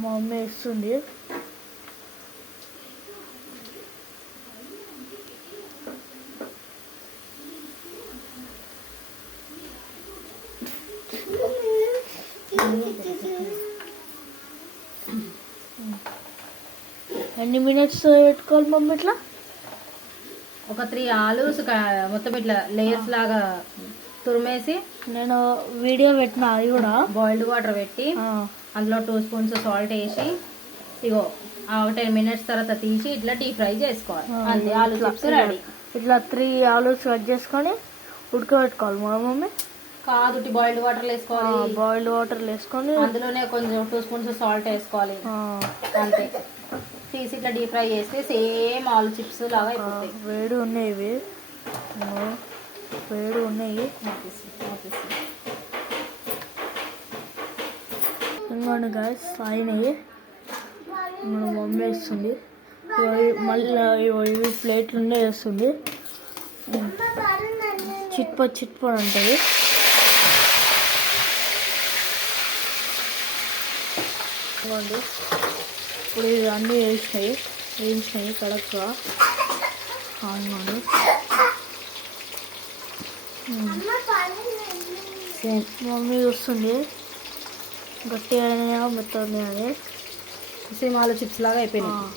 మా మమ్మీ వేస్తుంది. ఎన్ని మినిట్స్ పెట్టుకోవాలి మమ్మీ? ఇట్లా ఒక 3 ఆలూస్ మొత్తం ఇట్లా లేయర్స్ లాగా తురిమేసి, నేను వీడియో పెట్టిన అది కూడా బాయిల్డ్ వాటర్ పెట్టి అందులో 2 స్పూన్స్ సాల్ట్ వేసి ఇగో 10 మినిట్స్ తర్వాత తీసి ఇట్లా డీప్ ఫ్రై చేసుకోవాలి. అంతే, ఆలూ చిప్స్ రెడీ. ఇట్లా 3 ఆలూస్ కట్ చేసుకొని ఉడకబెట్టుకోవాలి మా మమ్మీ. కాదు, బాయిల్డ్ వాటర్ వేసుకోవాలి. బాయిల్డ్ వాటర్ వేసుకొని అందులోనే కొంచెం 2 స్పూన్స్ సాల్ట్ వేసుకోవాలి. అంతే, తీసి ఇట్లా డీప్ ఫ్రై చేస్తే సేమ్ ఆలూ చిప్స్ లాగా అయిపోతాయి. వేడి ఉన్నాయి ఇవి, వేడి ఉన్నాయి. ఇంకోండి గాయస్ అయినాయి. మన మమ్మీ వేస్తుంది. మళ్ళీ ఇవి ప్లేట్లునే వేస్తుంది. చిట్పడి ఉంటుంది. ఇవ్వండి, ఇప్పుడు ఇవి అన్నీ వేయించినాయి కడక్గా. అవును, మమ్మీ వస్తుంది గట్టిగా మెత్తగా అని. సేమ్ ఆలూ చిప్స్ లాగా అయిపోయినాయి.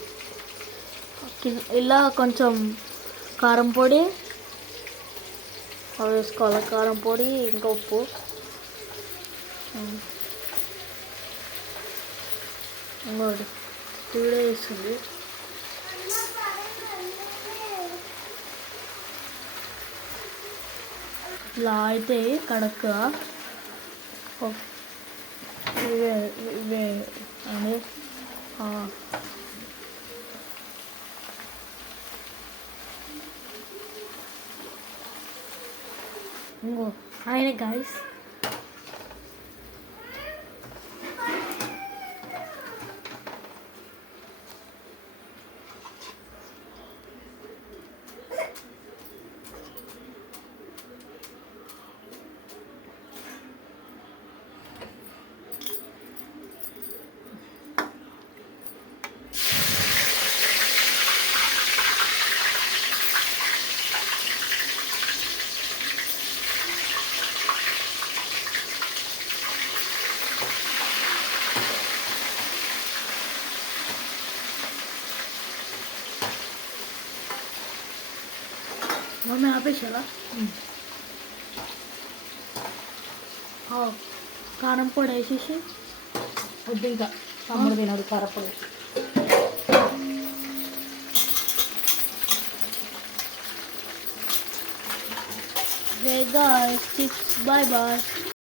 ఇలా కొంచెం కారం పొడి వేసుకోవాలి. కారం పొడి ఇంకా ఉప్పు. ఇంకోటి తీడే వేస్తుంది. ఇలా అయితే కడక్గా ఇవే అని ఇంకో ఆయన గాయస్ మమ్మీ ఆపేసారా? కారం పొడి వేసేసి వద్దు, ఇంకా తమ్ముడు తినడు కారపొడి. Guys, bye bye.